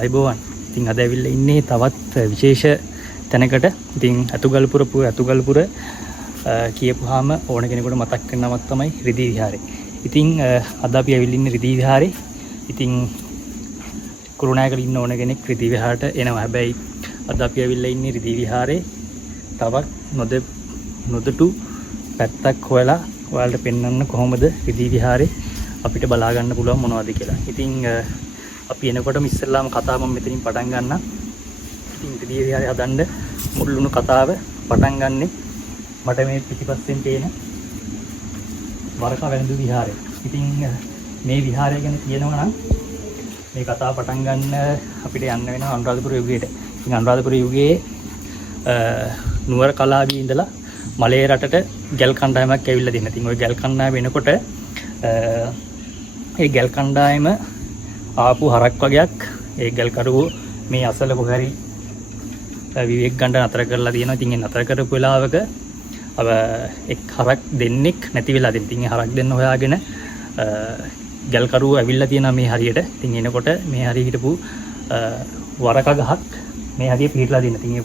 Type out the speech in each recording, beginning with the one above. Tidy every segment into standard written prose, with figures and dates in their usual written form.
අයිබෝවන්. ඉතින් අද ඇවිල්ලා ඉන්නේ තවත් විශේෂ තැනකට. ඉතින් අතුගල්පුර කියපුවාම ඕන කෙනෙකුට මතක් වෙන නමක් තමයි රිදී විහාරේ. ඉතින් අද අපි ඇවිල්ලා ඉන්නේ රිදී විහාරේ. ඉතින් කුරුණෑගල ඉන්න ඕන කෙනෙක් රිදී විහාරට එනවා. හැබැයි අද අපි ඇවිල්ලා ඉන්නේ රිදී විහාරේ තවත් නොදටු පැත්තක් හොයලා ඔයාලට පෙන්වන්න කොහොමද රිදී විහාරේ අපිට බලා ගන්න පුළුවන් මොනවද කියලා. ඉතින් අපි එනකොටම ඉස්සෙල්ලාම කතාව මම මෙතනින් පටන් ගන්නම්. ඉතින් රිදී විහාරය හදන්න මුල්ලුණු කතාව පටන් ගන්නෙ මට මේ පිටිපස්සෙන් තියෙන වරක වැළඳු විහාරය. ඉතින් මේ විහාරය ගැන කියනවා නම් මේ කතාව පටන් ගන්න අපිට යන්න වෙනවා අනුරාධපුර යුගයට. ඉතින් අනුරාධපුර යුගයේ නුවර කලාවේ ඉඳලා මලේ රටට ගැල් කණ්ඩායමක් ඇවිල්ලා දෙන්න. ඉතින් ওই ගැල් කණ්ඩායම වෙනකොට ඒ ගැල් කණ්ඩායම ආපු හරක් වගේක් ඒ ගල්කරුවෝ මේ අසල කොහරි විවේක ගන්න නතර කරලා තියෙනවා. ඉතින් ඒ නතර කරපු වෙලාවක එක් හරක් දෙන්නෙක් නැති වෙලා දෙන්න. ඉතින් ඒ හරක් දෙන්න හොයාගෙන ගල්කරුවෝ ඇවිල්ලා තියෙනවා මේ හරියට. ඉතින් එනකොට මේ හරිය හිටපු වරක ගහක් මේ හරිය පිටලා දෙන්න. ඉතින් ඒ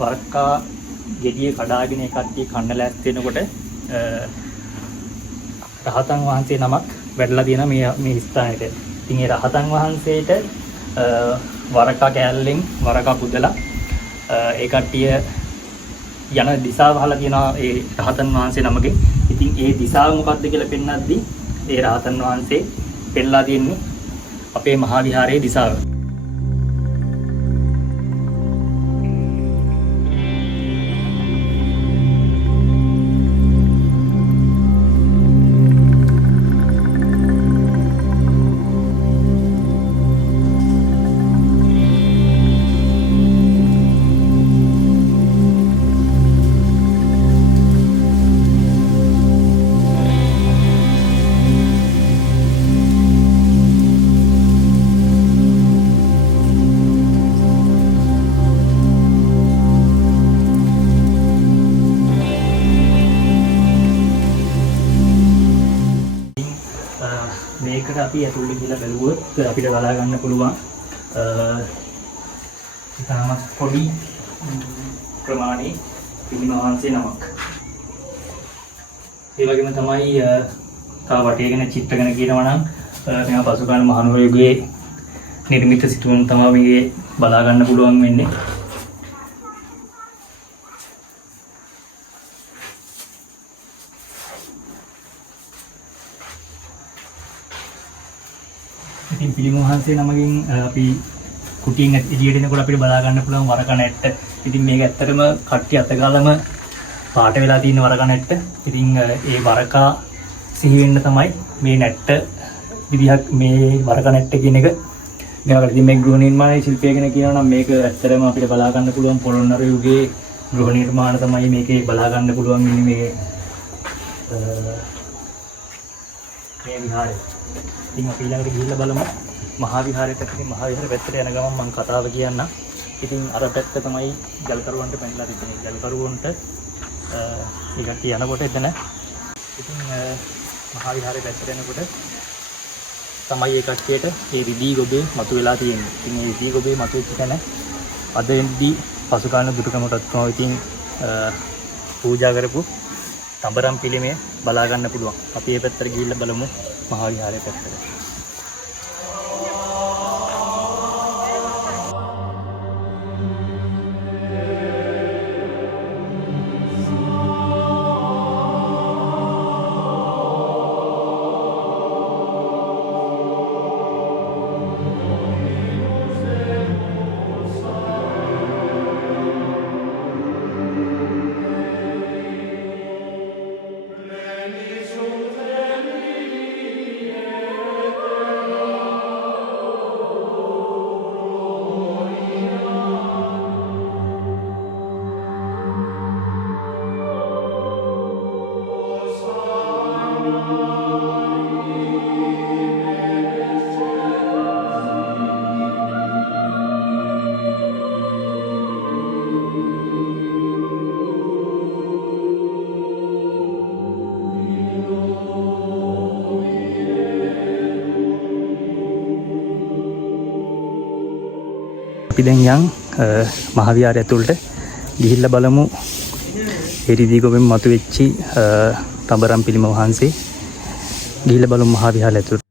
වරකා ගෙඩිය කඩාගෙන ඒ කට්ටිය කන්න ලෑස්ති වෙනකොට රහතන් වහන්සේ නමක් වැඩලා තියෙනවා මේ ස්ථානෙට. ඉතින් ඒ රහතන් වහන්සේට වරකා කෑල්ලෙන් වරකා පුදලා ඒ කට්ටිය යන දිශාව අහලා තියෙනවා ඒ රහතන් වහන්සේ නමගෙන්. ඉතින් ඒ දිශාව මොකක්ද කියලා පෙන්වද්දී ඒ රහතන් වහන්සේ පෙන්ලා තියෙන්නේ අපේ මහා විහාරයේ දිශාව. මේකට අපි ඇතුළේ ගිහලා බැලුවොත් අපිට බලා ගන්න පුළුවන් ඉතාමත් පොඩි ප්‍රමාණයේ පිළිම වහන්සේ නමක්. ඒ වගේම තමයි තව වටේගෙන චිත්‍රගෙන කියනවා නම් මේවා පසුකාල මහනුවර යුගයේ නිර්මිත සිතුවම් තමයි මේකේ බලා ගන්න පුළුවන් වෙන්නේ. ඉතින් පිළිම වහන්සේ නමකින් අපි කුටියෙන් එළියට එනකොට අපිට බලා ගන්න පුළුවන් වරක නැට්ට. ඉතින් මේක ඇත්තටම කට්ටිය අතගාලම පාට වෙලා තියෙන වරක නැට්ට. ඉතින් ඒ වරකා සිහි වෙන්න තමයි මේ නැට්ට විදිහක් මේ වරක නැට්ට කියන එක මේකට. ඉතින් මේ ගෘහ නිර්මාණ ශිල්පය ගැන කියනවා නම් මේක ඇත්තටම අපිට බලා ගන්න පුළුවන් පොළොන්නරු යුගයේ ගෘහ නිර්මාණ තමයි මේකේ බලා ගන්න පුළුවන් ඉන්නේ මේ විහාරය. ඉතින් අපි ඊළඟට ගිහිල්ලා බලමු මහා විහාරයට. ඉතින් මහා විහාරය පැත්තට යන ගමන් මම කතාව කියන්නම්. ඉතින් අර පැත්ත තමයි ගල්කරුවන්ට පැනලා තිබෙන්නේ. ගල්කරුවන්ට ඊකට යනකොට එතන ඉතින් මහා විහාරය පැත්තට යනකොට තමයි ඒ කට්ටියට මේ රිදී ගොබේ මතුවලා තියෙන්නේ. ඉතින් මේ රිදී ගොබේ මතුවෙච්ච තැන අද වෙනදී පසුකාලීන දුටුගැමුණුත් තමයි ඉතින් පූජා කරපු තඹරම් පිළිමය බලා ගන්න පුළුවන්. අපි මේ පැත්තට ගිහිල්ලා බලමු මහා විහාරය පැත්තට. අපි දැන් යන් මහවිහාරය ඇතුළට ගිහිල්ලා බලමු රිදී ගොබෙන් මතුවෙච්චි තඹරම් පිළිම වහන්සේ. ගිහිල්ලා බලමු මහවිහාරය ඇතුළට.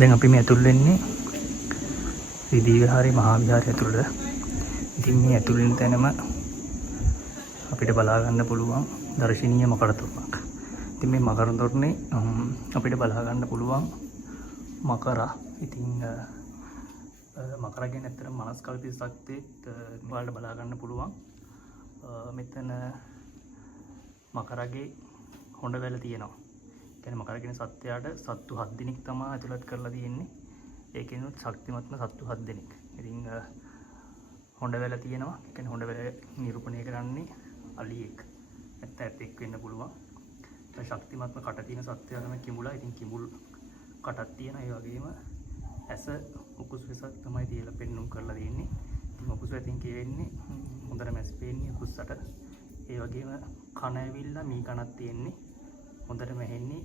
දැන් අපි මේ ඇතුල් වෙන්නේ රිදී විහාරේ මහා විහාරය ඇතුළට. ඉතින් මේ ඇතුල් වෙන තැනම අපිට බලා ගන්න පුළුවන් දර්ශනීය මකර තොරණක්. ඉතින් මේ මකර තොරණේ අපිට බලා ගන්න පුළුවන් මකරා. ඉතින් මකරා කියන්නේ ඇත්තටම මනස්කල්පී ශක්තියත් ඔයාලට බලා ගන්න පුළුවන්. මෙතන මකරාගේ හොඬ වැල තියෙනවා. කියන්නේ මකරා කියන සත්වයාට සත්තු 7 දිනක් තමයි ඇතුළත් කරලා තියෙන්නේ. ඒකෙනුත් ශක්තිමත්ම සත්තු 7 දිනක්. ඉතින් හොඬ වැල තියෙනවා. ඒ කියන්නේ හොඬ වැල නිරූපණය කරන්නේ අලියෙක්. නැත්නම් ඇතෙක් වෙන්න පුළුවන්. ඒ ශක්තිමත්ම කට තියෙන සත්වයා තමයි කිඹුලා. ඉතින් කිඹුල් කටක් තියෙන. ඒ වගේම ඇස උකුස් විසක් තමයි තියලා පෙන්눔 කරලා තියෙන්නේ. ඉතින් උකුස් වැතින් කියවෙන්නේ හොඳට මැස් පේන්නේ උකුස්සට. ඒ වගේම කන ඇවිල්ලා මී කනක් තියෙන්නේ. හොඳට මැහෙන්නේ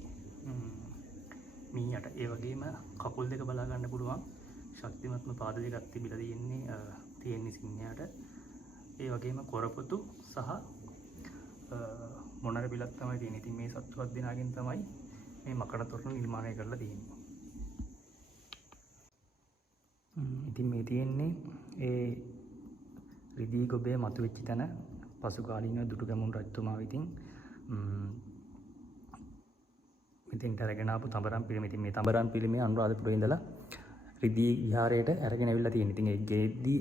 මීයට. ඒ වගේම කකුල් දෙක බලා ගන්න පුළුවන් ශක්තිමත්ම පාද දෙකක් තිබිලා තියෙන්නේ සිංහයාට. ඒ වගේම කොරපොතු සහ මොනර බිලක් තමයි තියෙන්නේ. ඉතින් මේ සත්තු 7 දෙනාගෙන් තමයි මේ මකර තොරණ නිර්මාණය කරලා තියෙන්නේ. ඉතින් මේ තියෙන්නේ ඒ රිදී ගොබේ මතුවෙච්ච තැන පසු කාලීන දුටුගැමුණු රජතුමා විසින් මෙතෙන්ට අරගෙන ආපු තඹරම් පිළිම. ඉතින් මේ තඹරම් පිළිමේ අනුරාධපුරේ ඉඳලා රිදී විහාරයට අරගෙන ඇවිල්ලා තියෙනවා. ඉතින් ඒ ගේද්දී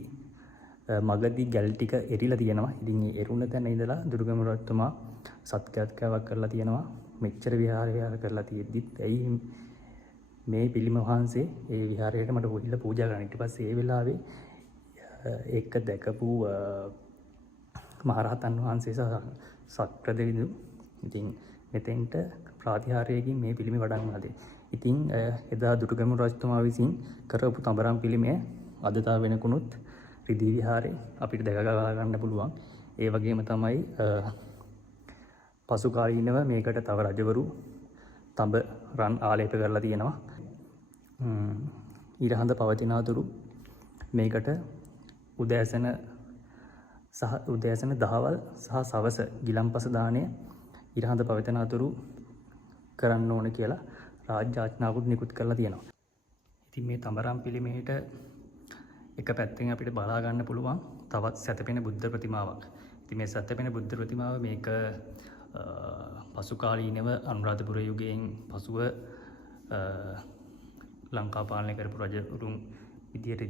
මගදී ගැල් ටික එරිලා තියෙනවා. ඉතින් ඒ එරුණ තැන ඉඳලා දුටුගැමුණු රජතුමා සත්කාරයක් කරලා තියෙනවා. මෙච්චර විහාරය කරලා තියෙද්දිත් ඇයි මේ පිළිම වහන්සේ ඒ විහාරයට මට ගිහිල්ලා පූජා කරන්න. ඊට පස්සේ ඒ වෙලාවේ ඒක දැකපු මහරහතන් වහන්සේ සහ සක්‍රදෙවිඳු ඉතින් මෙතෙන්ට ප්‍රාතිහාර්යයකින් මේ පිළිම වඩන්නාද. ඉතින් එදා දුටුගැමුණු රජතුමා විසින් කරපු තඹරම් පිළිමය අද තා වෙනකුණුත් රිදී විහාරේ අපිට දැක ගන්න පුළුවන්. ඒ වගේම තමයි පසු කාලීනව මේකට තව රජවරු තඹ රන් ආලේප කරලා තියෙනවා. ඊරහඳ පවතින අතුරු මේකට උදෑසන දහවල් සහ සවස ගිලම්පස දාණය ඊරහඳ පවතින අතුරු කරන්න ඕන කියලා රාජ්‍ය ආඥාවකුත් නිකුත් කරලා තියෙනවා. ඉතින් මේ තඹරම් පිළිමේට එක පැත්තෙන් අපිට බලා ගන්න පුළුවන් තවත් සැතපෙන බුද්ධ ප්‍රතිමාවක්. ඉතින් මේ සැතපෙන බුද්ධ ප්‍රතිමාව මේක පසු කාලීනව අනුරාධපුර යුගයෙන් පසුව ලංකා පාලනය කරපු රජවරුන් විදියට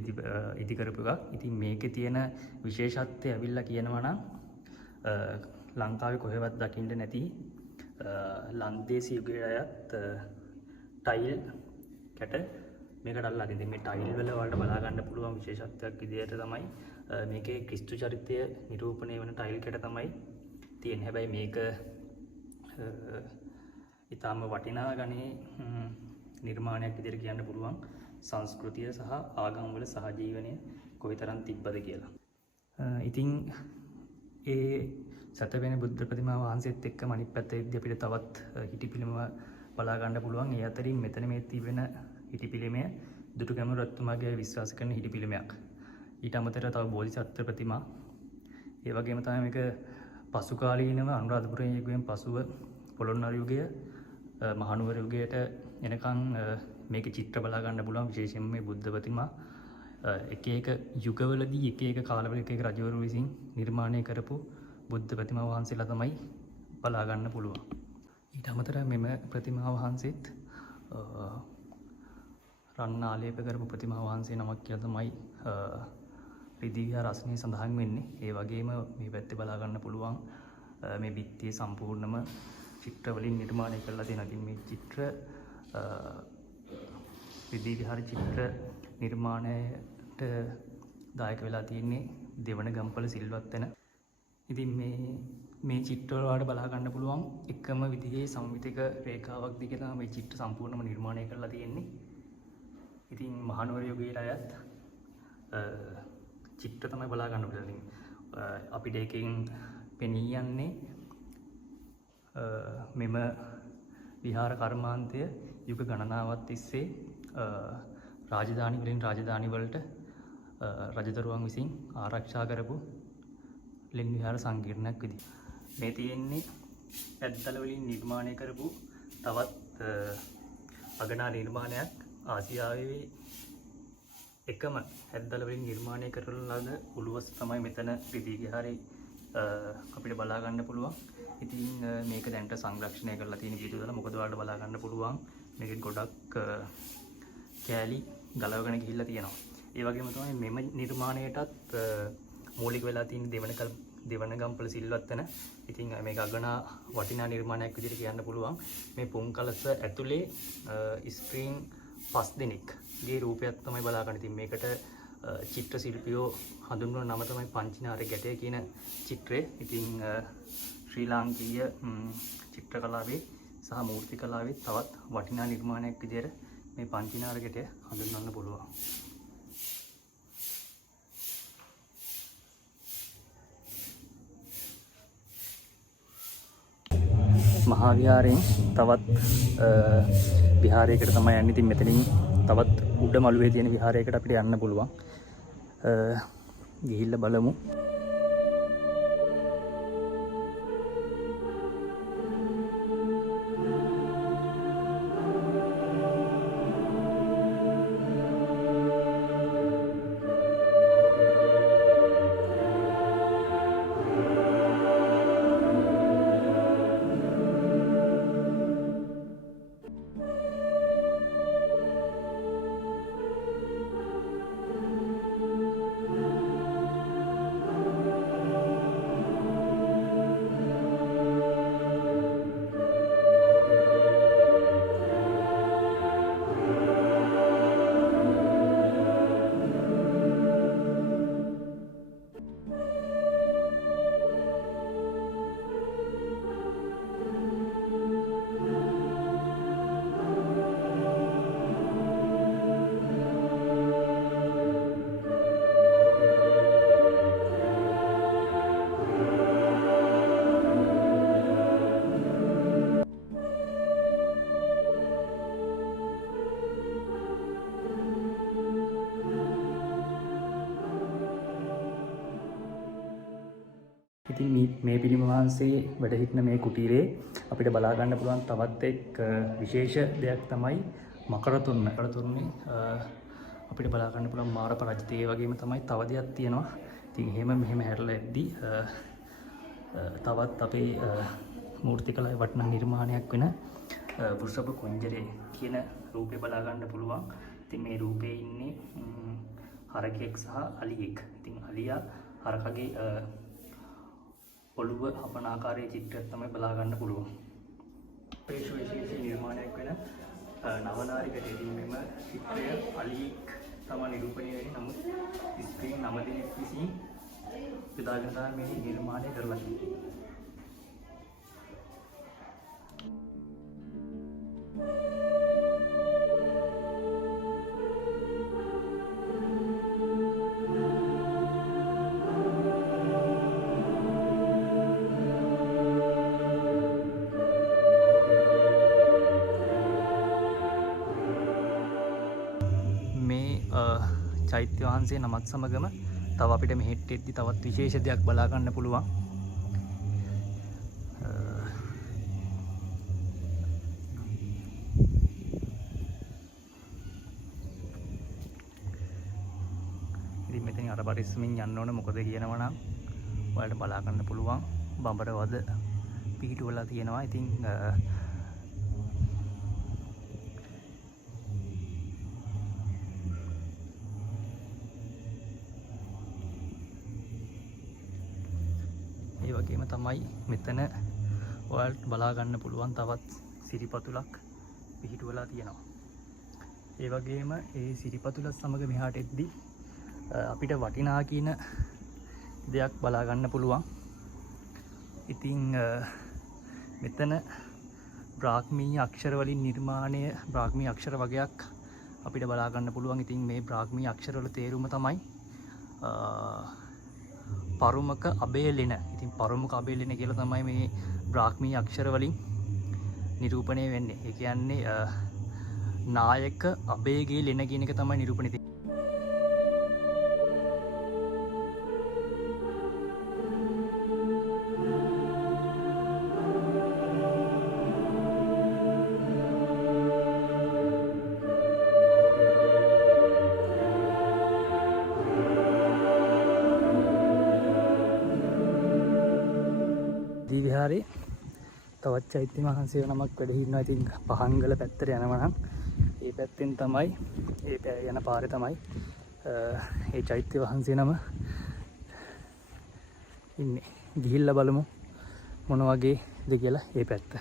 ඉදි කරපු එකක්. ඉතින් මේකේ තියෙන විශේෂත්වය ඇවිල්ලා කියනවා නම් ලංකාවේ කොහෙවත් දකින්න නැති ලන්දේසි යුගයේ අයත් ටයිල් කැට මේකට අල්ලලා තියෙනවා. මේ ටයිල් වල වලට බලා ගන්න පුළුවන් විශේෂත්වයක් විදියට තමයි මේකේ ක්‍රිස්තු චරිතය නිරූපණය වෙන ටයිල් කැට තමයි තියෙන්නේ. හැබැයි මේක ඉතාම වටිනා ගණේ නිර්මාණයක් විදියට කියන්න පුළුවන්. සංස්කෘතිය සහ ආගම් වල සහජීවනය කොයිතරම් තිබ්බද කියලා. ඉතින් ඒ සතවෙනි බුද්ධ ප්‍රතිමා වහන්සේත් එක්ක අනිත් පැත්තේදී අපිට තවත් හිටිපිළිම බලා ගන්න පුළුවන්. ඒ අතරින් මෙතන මේ තිබෙන හිටිපිළිමය දුටුගැමුණු රජතුමාගේ විශ්වාස කරන හිටිපිළිමයක්. ඊට අමතරව තව බෝධිසත්ව ප්‍රතිමා. ඒ වගේම තමයි මේක පසු කාලීනව අනුරාධපුර යුගයෙන් පසුව පොළොන්නරු යුගය මහනුවර යුගයට එනකන් මේකේ චිත්‍ර බලා ගන්න පුළුවන්. විශේෂයෙන්ම මේ බුද්ධ ප්‍රතිමා එක එක යුගවලදී එක එක කාලවල එක එක රජවරු විසින් නිර්මාණය කරපු බුද්ධ ප්‍රතිමා වහන්සේලා තමයි බලා ගන්න පුළුවන්. ඊට අමතරව මෙම ප්‍රතිමා වහන්සේත් රන් ආලේප කරපු ප්‍රතිමා වහන්සේ නමක් කියලා තමයි රිදී විහාර රස්නේ සඳහන් වෙන්නේ. ඒ වගේම මේ පැත්තේ බලා ගන්න පුළුවන් මේ බිත්තියේ සම්පූර්ණම චිත්‍ර වලින් නිර්මාණය කරලා තියෙනවා. ඉතින් මේ චිත්‍ර රිදී විහාර චිත්‍ර නිර්මාණයට දායක වෙලා තියෙන්නේ දෙවනගම්පල සිල්වත්තන. ඉතින් මේ චිත්‍ර වලට බලා ගන්න පුළුවන් එකම විදිහේ සංවිතික රේඛාවක් දිගේ තමයි මේ චිත්‍ර සම්පූර්ණම නිර්මාණය කරලා තියෙන්නේ. ඉතින් මහනුවර යුගයේ අයත් චිත්‍ර තමයි බලා ගන්න පුළුවන්. අපිට එකෙන් පෙනී යන්නේ මෙම විහාර කර්මාන්තය යුග ගණනාවක් තිස්සේ රාජධානි වලින් රාජධානි වලට රජදරුවන් විසින් ආරක්ෂා කරපු ලෙන් විහාර සංකීර්ණයක් විදිහට. මේ තියෙන්නේ ඇත්දල වලින් නිර්මාණය කරපු තවත් අගනා නිර්මාණයක්. ආසියාවේ එකම ඇත්දල වලින් නිර්මාණය කරන ලද උළුවස් තමයි මෙතන රිදී විහාරේ අපිට බලා ගන්න පුළුවන්. ඉතින් මේක දැන්ට සංරක්ෂණය කරලා තියෙන විදිහට මොකද ඔයාලට බලා ගන්න පුළුවන් මේකේ ගොඩක් කෑලි ගලවගෙන ගිහිල්ලා තියෙනවා. ඒ වගේම තමයි මෙම නිර්මාණයටත් මූලික වෙලා තියෙන දෙවනගම්පල සිල්වත්තන. ඉතින් මේක අගනා වටිනා නිර්මාණයක් විදිහට කියන්න පුළුවන්. මේ පුන්කලස ඇතුලේ ස්ක්‍රීන් 5 දෙනෙක්ගේ රූපයක් තමයි බලා ගන්න. ඉතින් මේකට චිත්‍ර ශිල්පියෝ හඳුන්වන නම තමයි පංචිනාර ගැටය කියන චිත්‍රය. ඉතින් ශ්‍රී ලාංකීය චිත්‍ර කලාවේ සහ මූර්ති කලාවේ තවත් වටිනා නිර්මාණයක් විදිහට මේ පංචිනාර ගැටය හඳුන්වන්න පුළුවන්. මහා විහාරයෙන් තවත් විහාරයකට තමයි යන්නේ. ඉතින් මෙතනින් තවත් උඩ මළුවේ තියෙන විහාරයකට අපිට යන්න පුළුවන්. ගිහිල්ලා බලමු. ඉතින් මේ පිළිම වහන්සේ වැඩ සිටින මේ කුටීරේ අපිට බලා ගන්න පුළුවන් තවත් එක් විශේෂ දෙයක් තමයි මකරතුන්න. මකරතුන්නේ අපිට බලා ගන්න පුළුවන් මාර පරාජිතය. ඒ වගේම තමයි තව දෙයක් තියෙනවා. ඉතින් මෙහෙම හැරලා එද්දි තවත් අපේ මූර්ති කලාවේ වටිනා නිර්මාණයක් වෙන වෘෂභ කුංජරේ කියන රූපේ බලා ගන්න පුළුවන්. ඉතින් මේ රූපේ ඉන්නේ හරකෙක් සහ අලියෙක්. ඉතින් අලියා හරකගේ ඔළුව හපන ආකාරයේ චිත්‍රයක් තමයි බලා ගන්න පුළුවන්. විශේෂ නිර්මාණයක් වෙන නවනාරිකටදී මෙම චිත්‍රය අලියෙක් තමයි නිරූපණය වෙන්නේ. නමුත් ස්ක්‍රීන් 9 දෙනෙක් විසින් යොදාගෙන තමයි මේ නිර්මාණය කරලා තියෙන්නේ. චෛත්‍ය වහන්සේ නමත් සමගම තව අපිට මෙහෙට එද්දි තවත් විශේෂ දෙයක් බලා ගන්න පුළුවන්. ඉතින් මෙතන අර පරිස්සමින් යන්න ඕනේ. මොකද කියනවා නම් ඔයාලට බලා ගන්න පුළුවන් බඹර වද පිහිටුවලා තියෙනවා. ඉතින් ඒ වගේම තමයි මෙතන ඔයාලට බලා ගන්න පුළුවන් තවත් සිරිපතුලක් පිහිටුවලා තියෙනවා. ඒ වගේම ඒ සිරිපතුල සමග මෙහාට එද්දි අපිට වටිනා කියන දෙයක් බලා ගන්න පුළුවන්. ඉතින් මෙතන බ්‍රාහ්මීය අක්ෂර වලින් නිර්මාණය බ්‍රාහ්මීය අක්ෂර වගේක් අපිට බලා ගන්න පුළුවන්. ඉතින් මේ බ්‍රාහ්මීය අක්ෂර වල තේරුම තමයි පරුමක අබේලෙන. ඉතින් පරුමක අබේලෙන කියලා තමයි මේ බ්‍රාහ්මීය අක්ෂර වලින් නිරූපණය වෙන්නේ. ඒ කියන්නේ නායක අබේගේ ලෙන කියන එක තමයි නිරූපණය වෙන්නේ. විහාරේ තවත් චෛත්‍ය මහන්සිය නමක් වැඩ ඉන්නවා. ඉතින් පහංගල පැත්තට යනවා නම් ඒ පැත්තෙන් තමයි ඒ යන පාරේ තමයි ඒ චෛත්‍ය වහන්සිය නම ඉන්නේ. ගිහිල්ලා බලමු මොන වගේද කියලා ඒ පැත්ත.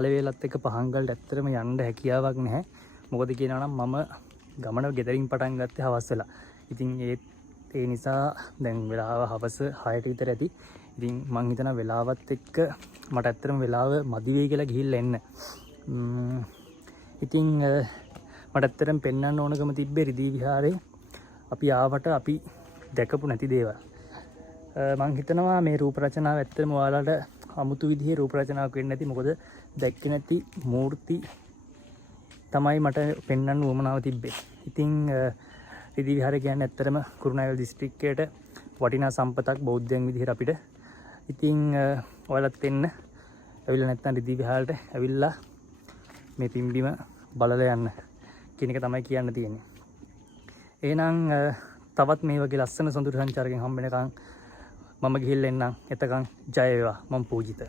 කාලවේලත් එක්ක පහංගල්ට ඇත්තටම යන්න හැකියාවක් නැහැ. මොකද කියනවා නම් මම ගමන ගෙදරින් පටන් ගත්තේ හවස් වෙලා. ඉතින් ඒ නිසා දැන් වෙලාව හවස 6ට විතර ඇති. ඉතින් මං හිතනවා වෙලාවත් එක්ක මට ඇත්තටම වෙලාව මදි වෙයි කියලා ගිහිල්ලා එන්න. ඉතින් මට ඇත්තටම පෙන්වන්න ඕනකම තිබ්බේ රිදී විහාරේ අපි ආවට අපි දැකපු නැති දේවල්. මං හිතනවා මේ රූප රචනාව ඇත්තටම ඔයාලට අමුතු විදිහේ රූප රචනාවක් වෙන්නේ නැති. මොකද දැක්කේ නැති මූර්ති තමයි මට පෙන්වන්න උවමනාව තිබ්බේ. ඉතින් රිදී විහාරය කියන්නේ ඇත්තටම කුරුණෑගල දිස්ත්‍රික්කයට වටිනා සම්පතක් බෞද්ධයන් විදිහට අපිට. ඉතින් ඔයාලත් එන්න. ඇවිල්ලා නැත්නම් රිදී විහාරයට ඇවිල්ලා මේ පිම්බිම බලලා යන්න කියන එක තමයි කියන්න තියෙන්නේ. එහෙනම් තවත් මේ වගේ ලස්සන සොඳුරු සංචාරකයන් හම්බ වෙනකන් මම ගිහිල්ලා එන්නම්. එතකන් ජය වේවා. මම පූජිත.